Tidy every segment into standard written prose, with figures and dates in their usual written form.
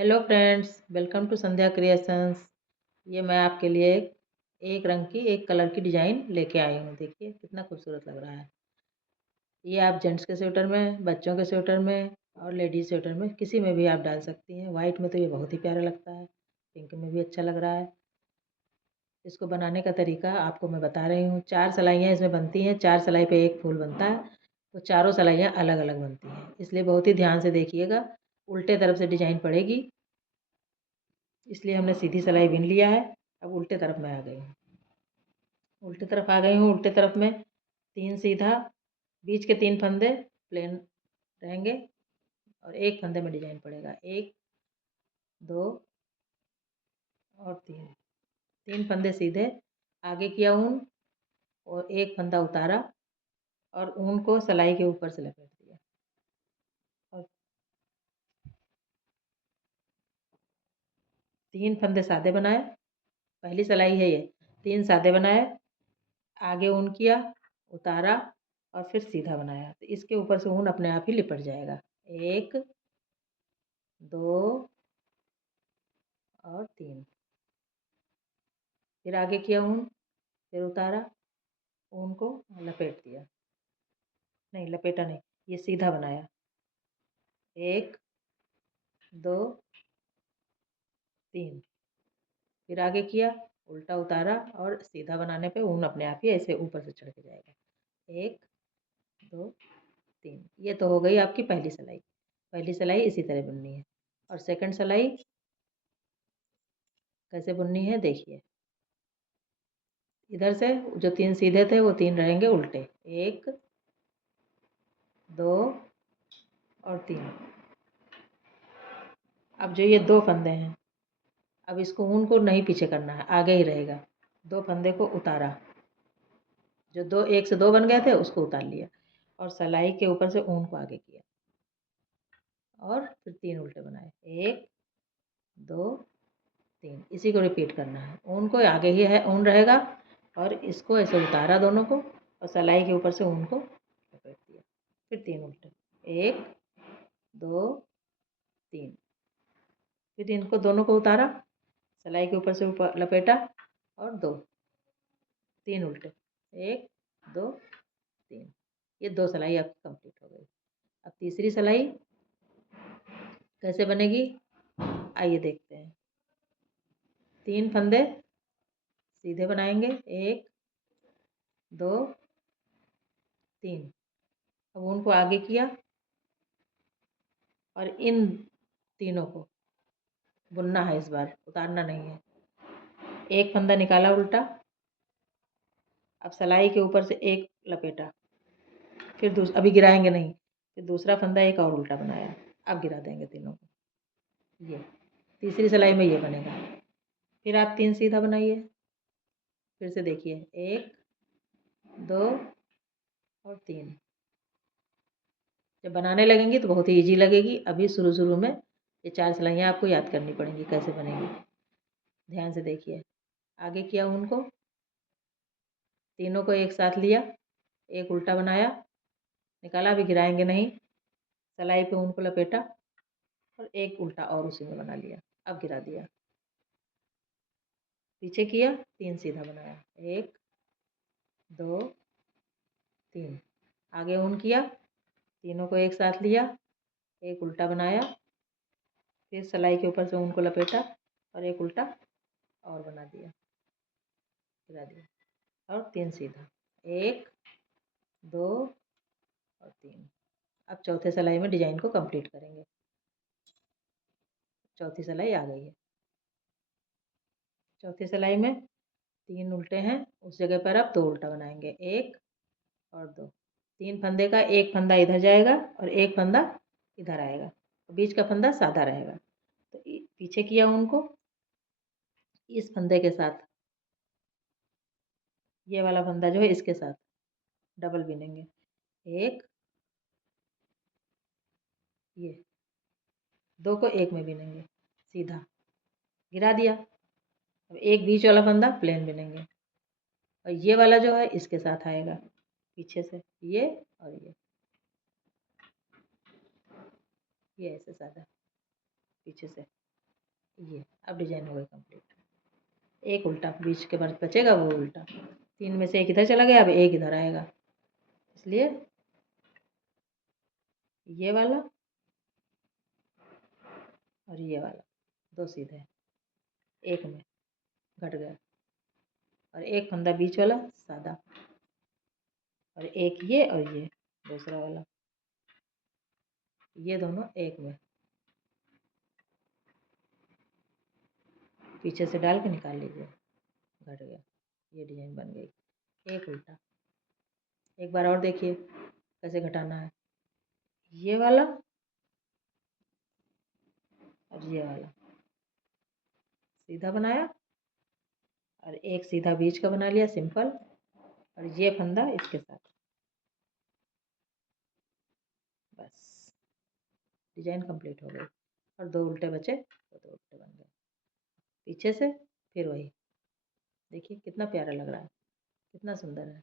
Hello friends, welcome to Sandhya creations. ये मैं आपके लिए एक रंग की एक कलर की डिज़ाइन लेके आई हूँ। देखिए कितना खूबसूरत लग रहा है। ये आप जेंट्स के स्वेटर में, बच्चों के स्वेटर में और लेडीज स्वेटर में किसी में भी आप डाल सकती हैं। वाइट में तो ये बहुत ही प्यारा लगता है, पिंक में भी अच्छा लग रहा है। इसको बनाने का तरीका आपको मैं बता रही हूँ। 4 सिलाइयाँ इसमें बनती हैं, 4 सिलाई पे एक फूल बनता है, तो चारों सिलाइयाँ अलग अलग बनती हैं, इसलिए बहुत ही ध्यान से देखिएगा। उल्टे तरफ से डिजाइन पड़ेगी, इसलिए हमने सीधी सिलाई बीन लिया है। अब उल्टे तरफ मैं आ गई हूँ, उल्टे तरफ में 3 सीधा, बीच के 3 फंदे प्लेन रहेंगे और एक फंदे में डिजाइन पड़ेगा। 1 2 और 3, 3 फंदे सीधे, आगे किया ऊन और एक फंदा उतारा और ऊन को सिलाई के ऊपर से लपेट दिया और 3 फंदे सादे बनाए। पहली सिलाई है ये, 3 सादे बनाए, आगे ऊन किया, उतारा और फिर सीधा बनाया, तो इसके ऊपर से ऊन अपने आप ही लिपट जाएगा। 1 2 और 3, फिर आगे किया ऊन, फिर उतारा, ऊन को लपेट दिया, नहीं लपेटा नहीं, ये सीधा बनाया। 1 2 3, फिर आगे किया, उल्टा उतारा और सीधा बनाने पे ऊन अपने आप ही ऐसे ऊपर से चढ़ के जाएगा। 1 2 3, ये तो हो गई आपकी पहली सिलाई। पहली सिलाई इसी तरह बुननी है। और सेकंड सिलाई कैसे बुननी है देखिए। इधर से जो 3 सीधे थे वो 3 रहेंगे उल्टे। 1 2 और 3। अब जो ये 2 फंदे हैं, अब इसको ऊन को नहीं पीछे करना है, आगे ही रहेगा। 2 फंदे को उतारा, जो 2 1 से 2 बन गए थे उसको उतार लिया और सिलाई के ऊपर से ऊन को आगे किया और फिर 3 उल्टे बनाए। 1 2 3, इसी को रिपीट करना है। ऊन को आगे ही है, ऊन रहेगा और इसको ऐसे उतारा दोनों को और सिलाई के ऊपर से ऊन को लपेट दिया, फिर 3 उल्टे। 1 2 3, फिर इनको दोनों को उतारा, सिलाई के ऊपर से ऊपर लपेटा और 2 3 उल्टे। 1 2 3, ये 2 सिलाई आपकी कंप्लीट हो गई। अब तीसरी सिलाई कैसे बनेगी आइए देखते हैं। 3 फंदे सीधे बनाएंगे, 1 2 3। अब उनको आगे किया और इन तीनों को बुनना है, इस बार उतारना नहीं है। एक फंदा निकाला उल्टा, अब सिलाई के ऊपर से एक लपेटा, फिर अभी गिराएंगे नहीं, फिर दूसरा फंदा एक और उल्टा बनाया, अब गिरा देंगे तीनों को। ये तीसरी सिलाई में ये बनेगा। फिर आप 3 सीधा बनाइए, फिर से देखिए। 1 2 और 3। जब बनाने लगेंगी तो बहुत ही ईजी लगेगी। अभी शुरू शुरू में ये 4 सिलाइयाँ आपको याद करनी पड़ेंगी कैसे बनेंगी। ध्यान से देखिए। आगे किया ऊन को, तीनों को एक साथ लिया, एक उल्टा बनाया, निकाला, अभी गिराएंगे नहीं, सिलाई पे ऊन को लपेटा और एक उल्टा और उसी में बना लिया, अब गिरा दिया। पीछे किया, 3 सीधा बनाया। 1 2 3, आगे ऊन किया, तीनों को एक साथ लिया, एक उल्टा बनाया, फिर सिलाई के ऊपर से ऊन को लपेटा और एक उल्टा और बना दिया, गिरा दिया और 3 सीधा। 1 2 और 3। अब चौथे सिलाई में डिजाइन को कंप्लीट करेंगे। चौथी सिलाई आ गई है। चौथी सिलाई में 3 उल्टे हैं, उस जगह पर अब 2 उल्टा बनाएंगे। 1 और 2, 3 फंदे का एक फंदा इधर जाएगा और एक फंदा इधर आएगा, बीच का फंदा सादा रहेगा। तो पीछे किया उनको, इस फंदे के साथ ये वाला फंदा जो है इसके साथ डबल बिनेंगे। 1, ये 2 को एक में बिनेंगे, सीधा गिरा दिया। अब एक बीच वाला फंदा प्लेन बिनेंगे और ये वाला जो है इसके साथ आएगा पीछे से, ये और ये ऐसे सादा पीछे से ये अब डिजाइन हो गई कंप्लीट। एक उल्टा बीच के बाद बचेगा वो उल्टा, 3 में से एक इधर चला गया, अब एक इधर आएगा, इसलिए ये वाला और ये वाला 2 सीधे एक में घट गया, और एक फंदा बीच वाला सादा, और एक ये और ये दूसरा वाला, ये दोनों एक में पीछे से डाल के निकाल लीजिए, घट गया, ये डिजाइन बन गई। एक उल्टा, एक बार और देखिए कैसे घटाना है, ये वाला और ये वाला सीधा बनाया, और एक सीधा बीच का बना लिया सिंपल, और ये फंदा इसके साथ, बस डिजाइन कंप्लीट हो गई। और 2 उल्टे बचे तो 2 उल्टे बन गए पीछे से, फिर वही देखिए कितना प्यारा लग रहा है, कितना सुंदर है।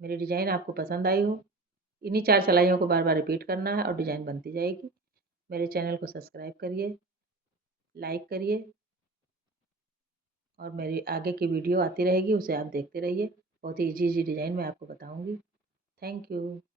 मेरी डिजाइन आपको पसंद आई हो, इन्हीं 4 सिलाइयों को बार बार रिपीट करना है और डिजाइन बनती जाएगी। मेरे चैनल को सब्सक्राइब करिए, लाइक करिए, और मेरी आगे की वीडियो आती रहेगी, उसे आप देखते रहिए। बहुत ही ईजी ईजी डिजाइन मैं आपको बताऊंगी। Thank you.